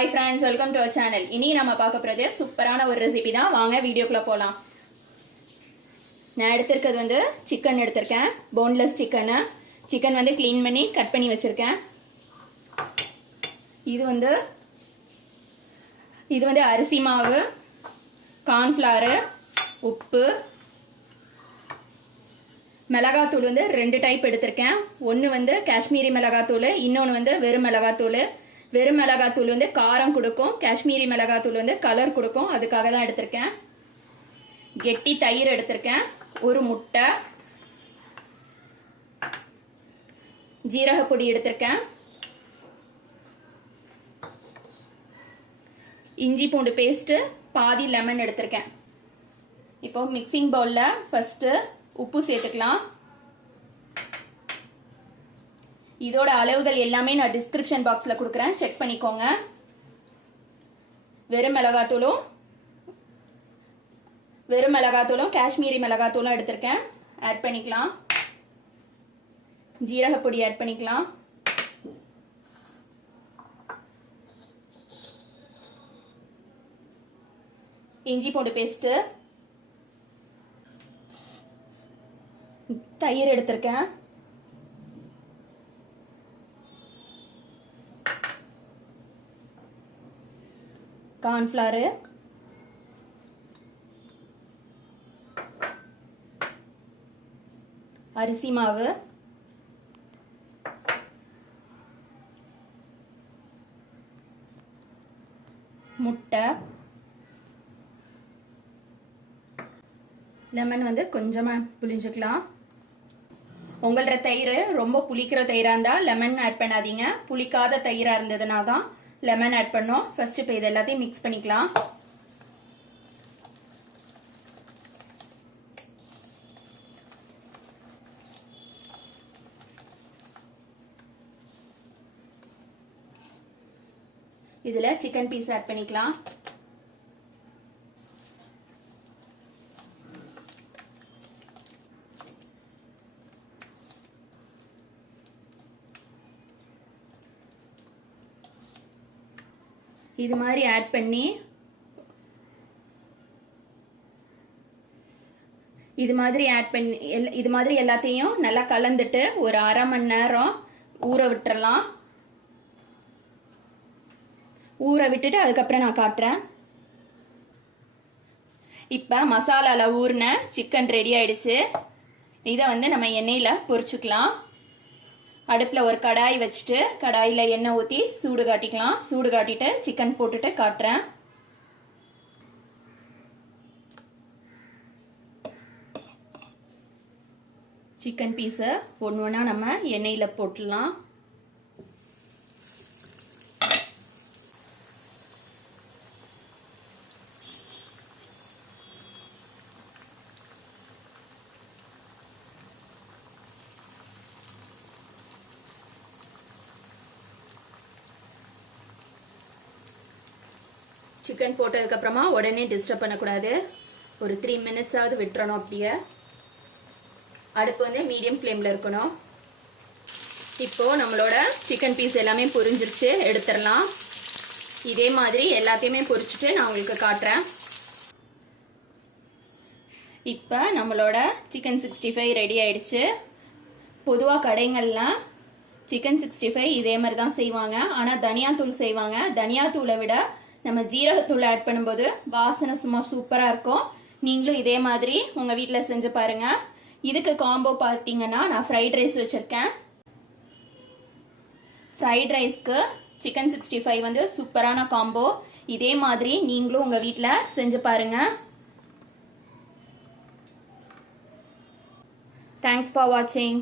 Hi friends, welcome to our channel. இனி நம்ம பார்க்க போறது சூப்பரான ஒரு ரெசிபி தான். வாங்க வீடியோக்குள்ள போலாம். நான் எடுத்துக்கிறது வந்து சிக்கன் எடுத்துர்க்கேன். Boneless chicken. சிக்கன் வந்து க்ளீன் பண்ணி கட் பண்ணி வச்சிருக்கேன். இது வந்து அரிசி மாவு, கார்ன் ஃப்ளவர், உப்பு, மிளகாத்தூள் வந்து ரெண்டு டைப் எடுத்துர்க்கேன். ஒன்னு வந்து காஷ்மீரி மிளகாத்தூள், இன்னொன்னு வந்து வெறும் மிளகாத்தூள். வெறும் மிளகாத்தூள் வந்து காரம் கொடுக்கும், காஷ்மீரி மிளகாத்தூள் வந்து கலர் கொடுக்கும். அதுக்காக தான் எடுத்திருக்கேன். கெட்டி தயிர் எடுத்திருக்கேன், ஒரு முட்டை, ஜீரகப்பொடி எடுத்திருக்கேன், இஞ்சி பூண்டு பேஸ்ட், பாதி லெமன் எடுத்திருக்கேன். இப்போ மிக்சிங் பவுல்ல ஃபர்ஸ்ட் உப்பு சேர்த்துக்கலாம். இதோட அளவுகள் எல்லாமே நான் டிஸ்கிரிப்ஷன் பாக்ஸ்ல கொடுக்குறேன், செக் பண்ணிக்கோங்க. வெறும் மிளகாத்தூளும் காஷ்மீரி மிளகாத்தூளும் எடுத்திருக்கேன், ஆட் பண்ணிக்கலாம். ஜீரகப்பொடி ஆட் பண்ணிக்கலாம். இஞ்சி பூண்டு பேஸ்ட், தயிர் எடுத்திருக்கேன், கார்ன்ஃப்ளவர், அரிசி மாவு, முட்டை, லெமன் வந்து கொஞ்சமா புளிஞ்சுக்கலாம். உங்களோட தயிர் ரொம்ப புளிக்கிற தயிரா இருந்தா லெமன் ஆட் பண்ணாதீங்க. புளிக்காத தயிரா இருந்ததுனா தான் லெமன் ஆட் பண்ணோம். ஃபர்ஸ்ட் இப்போ இது எல்லாத்தையும் மிக்ஸ் பண்ணிக்கலாம். இதுல சிக்கன் பீஸ் ஆட் பண்ணிக்கலாம். இது மாதிரி ஆட் பண்ணி இது மாதிரி எல்லாத்தையும் நல்லா கலந்துட்டு ஒரு அரை மணி நேரம் ஊற விட்டுறலாம். ஊற விட்டுட்டு அதுக்கப்புறம் நான் காட்டுறேன். இப்போ மசாலால ஊறின சிக்கன் ரெடி ஆயிடுச்சு. இதை வந்து நம்ம எண்ணெயில் பொரிச்சுக்கலாம். அடுப்பில் ஒரு கடாய் வச்சுட்டு கடாயில் எண்ணெய் ஊற்றி சூடு காட்டிக்கலாம். சூடு காட்டிட்டு சிக்கன் போட்டுட்டு காட்டுறேன். சிக்கன் பீஸை ஒன்று ஒன்றா நம்ம எண்ணெயில் போட்டுடலாம். சிக்கன் போட்டதுக்கப்புறமா உடனே டிஸ்டர்ப் பண்ணக்கூடாது. ஒரு 3 minutes ஆகுது விட்டுறணும். அப்படியே அடுப்பு வந்து மீடியம் ஃப்ளேமில் இருக்கணும். இப்போது நம்மளோட சிக்கன் பீஸ் எல்லாமே பொரிஞ்சிருச்சு, எடுத்துடலாம். இதே மாதிரி எல்லாத்தையுமே பொரிச்சுட்டு நான் உங்களுக்கு காட்டுறேன். இப்போ நம்மளோட சிக்கன் 65 ரெடி ஆயிடுச்சு. பொதுவாக கடைகள்லாம் சிக்கன் 65 இதே மாதிரி தான் செய்வாங்க. ஆனால் தனியாத்தூள் செய்வாங்க. தனியாத்தூளை விட நம்ம ஜீரகத்தூள் ஆட் பண்ணும்போது வாசனை சும்மா சூப்பராக இருக்கும். நீங்களும் இதே மாதிரி உங்கள் வீட்டில் செஞ்சு பாருங்கள். இதுக்கு காம்போ பார்த்தீங்கன்னா நான் ஃப்ரைட் ரைஸ் வச்சுருக்கேன். ஃப்ரைட் ரைஸ்க்கு சிக்கன் 65 வந்து சூப்பரான காம்போ. இதே மாதிரி நீங்களும் உங்கள் வீட்டில் செஞ்சு பாருங்கள். தேங்க்ஸ் ஃபார் வாட்சிங்.